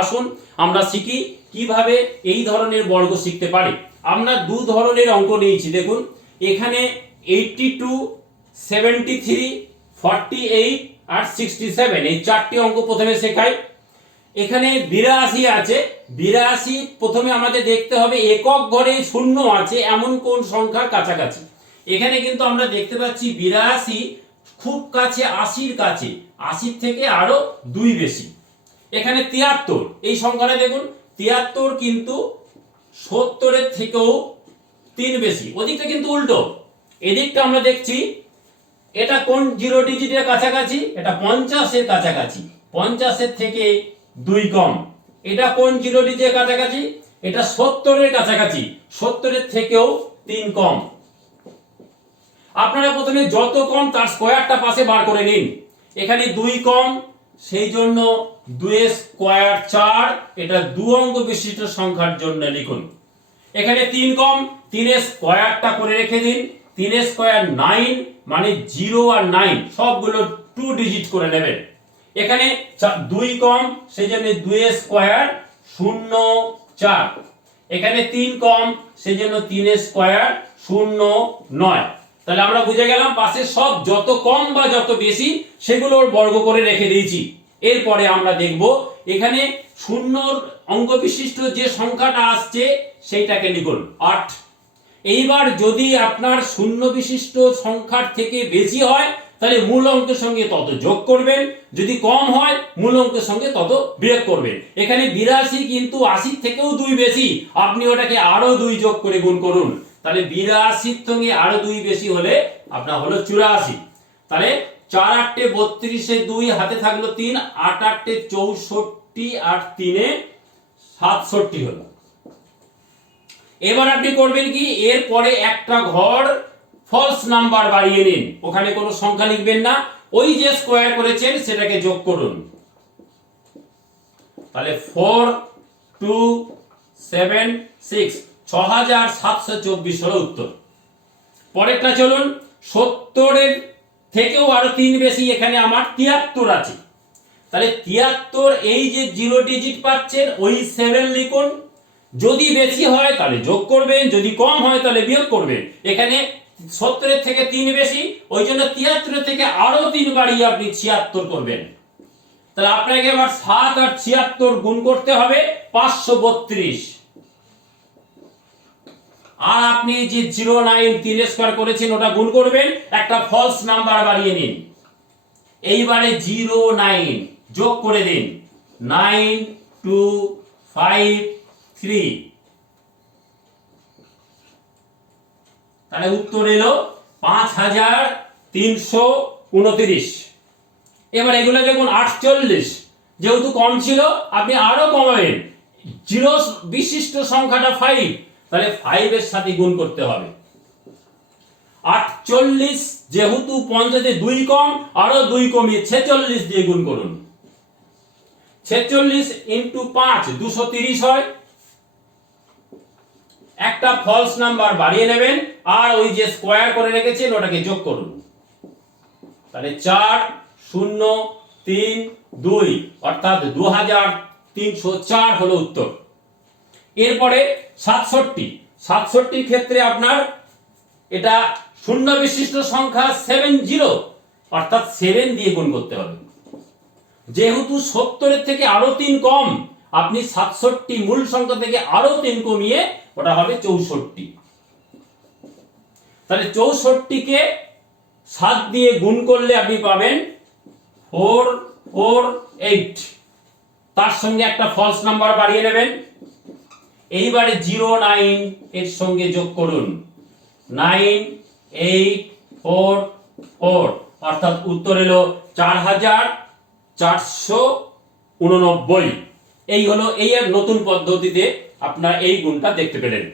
আসুন আমরা শিখি কীভাবে এই ধরনের বর্গ শিখতে পারি। আমরা দু ধরনের অঙ্ক নিয়েছি, দেখুন। এখানে eighty two seventy three forty eight আর সিক্সটি সেভেন এই চারটি অঙ্ক প্রথমে শেখাই। এখানে বিরাশি আছে। বিরাশি প্রথমে আমাদের দেখতে হবে একক ঘরে শূন্য আছে, এমন কোন সংখ্যার কাছাকাছি। এখানে কিন্তু আমরা দেখতে পাচ্ছি বিরাশি খুব কাছে, আশির কাছে, আশির থেকে আরও দুই বেশি। এখানে তিয়াত্তর, এই সংখ্যাটা দেখুন, তিয়াত্তর কিন্তু সত্তরের থেকেও তিন বেশি। ওদিকটা কিন্তু উল্টো। এদিকটা আমরা দেখছি, এটা কোন জিরো ডিজিটের কাছাকাছি? এটা পঞ্চাশের কাছাকাছি। পঞ্চাশের থেকে দুই কম। এটা কোন জিরো ডিজিটের কাছাকাছি? এটা সত্তরের কাছাকাছি। সত্তরের থেকেও তিন কম। আপনারা প্রথমে যত কম তার স্কোয়ারটা পাশে বার করে নিন। এখানে দুই কম সেই জন্য দুই স্কোয়ার চার, এটা দু অঙ্ক বিশিষ্ট সংখ্যার জন্য লিখুন। এখানে তিন কম তিনের স্কোয়ারটা করে রেখে দিন। তিনের স্কোয়ার নাইন মানে জিরো আর নাইন, সবগুলো টু ডিজিট করে নেবেন। এখানে দুই কম সেই জন্য দুই স্কোয়ার শূন্য চার। এখানে তিন কম সেই জন্য তিনের স্কোয়ার শূন্য নয়। তাহলে আমরা বুঝে গেলাম পাশে সব যত কম বা যত বেশি সেগুলোর বর্গ করে রেখে দিয়েছি। এরপরে আমরা দেখব এখানে শূন্যর অঙ্ক বিশিষ্ট যে সংখ্যাটা আসছে, সেইটাকে লিখুন আট। এইবার যদি আপনার শূন্য বিশিষ্ট সংখ্যার থেকে বেশি হয়, তাহলে মূল অঙ্কের সঙ্গে তত যোগ করবেন। যদি কম হয়, মূল অঙ্কের সঙ্গে তত বিয়োগ করবেন। এখানে বিরাশি কিন্তু আশির থেকেও দুই বেশি। আপনি ওটাকে আরও দুই যোগ করে গুণ করুন। তাহলে বিরাশির সঙ্গে আরও দুই বেশি হলে আপনার হলো চুরাশি। তাহলে চার আটটে বত্রিশে দুই, হাতে থাকল তিন, আট আটটে চৌষট্টি আর তিনে সাতষট্টি হলো। এবার আপনি করবেন কি এর পরে একটা ঘর ফলস নাম্বার বাড়িয়ে নিন। ওখানে কোনো সংখ্যা লিখবেন না। ওই যে স্কোয়ার করেছেন, সেটাকে যোগ করুন। তাহলে ফোর টু সেভেন সিক্স ছ হাজার সাতশো চব্বিশ হলো উত্তর। পরেরটা চলুন, সত্তরের থেকেও আরও তিন বেশি, এখানে আমার তিয়াত্তর আছে। তাহলে তিয়াত্তর এই যে জিরো ডিজিট পাচ্ছেন, ওই সেভেন লিখুন। যদি বেশি হয়, তাহলে যোগ করবেন। যদি কম হয়, তাহলে বিয়োগ করবেন। এখানে সত্তরের থেকে তিন বেশি, ওই জন্য তিয়াত্তরের থেকে আরও তিন বাড়িয়ে আপনি ছিয়াত্তর করবেন। তাহলে আপনাকে এবার সাত আর ছিয়াত্তর গুণ করতে হবে, পাঁচশো বত্রিশ। আর আপনি যে জিরো নাইন তিন স্কোয়ার করেছেন, ওটা গুণ করবেন, একটা ফলস নাম্বার বাড়িয়ে নিন। এইবারে জিরো নাইন যোগ করে দিন। Nine, two, five, three. তাহলে উত্তর এলো পাঁচ হাজার তিনশো উনত্রিশ। এবার এগুলো দেখুন, আটচল্লিশ। যেহেতু কম ছিল, আপনি আরও কমাবেন। জিরো বিশিষ্ট সংখ্যাটা ফাইভ তাহলে ফাইভের সাথে গুণ করতে হবে। আটচল্লিশ যেহেতু পঞ্চাশে দুই কম, আরও দুই কমিয়ে ছেচল্লিশ দিয়ে গুণ করুন। ছেচল্লিশ ইন্টু পাঁচ দুশো তিরিশ হয়। একটা ফলস নাম্বার বাড়িয়ে নেবেন, আর ওই যে স্কোয়ার করে রেখেছেন, ওটাকে যোগ করুন। তাহলে চার, শূন্য, তিন, দুই, অর্থাৎ দু হাজার তিনশো চার হলো উত্তর। এরপরে সাতষট্টি। সাতষট্টির ক্ষেত্রে আপনার এটা শূন্য বিশিষ্ট সংখ্যা সেভেন জিরো, অর্থাৎ সেভেন দিয়ে গুণ করতে হবে। যেহেতু সত্তরের থেকে আরও তিন কম, আপনি সাতষট্টি মূল সংখ্যা থেকে আরও তিন কমিয়ে ওটা হবে চৌষট্টি। তাহলে চৌষট্টিকে সাত দিয়ে গুণ করলে আপনি পাবেন ফোর ফোর, এইট। তার সঙ্গে একটা ফলস নাম্বার বাড়িয়ে নেবেন। এইবারে জিরো নাইন এর সঙ্গে যোগ করুন। Nine eight four four. অর্থাৎ উত্তর এলো চার হাজার চারশো উননব্বই। এই হলো, এই এক নতুন পদ্ধতিতে আপনারা এই গুণটা দেখতে পেলেন।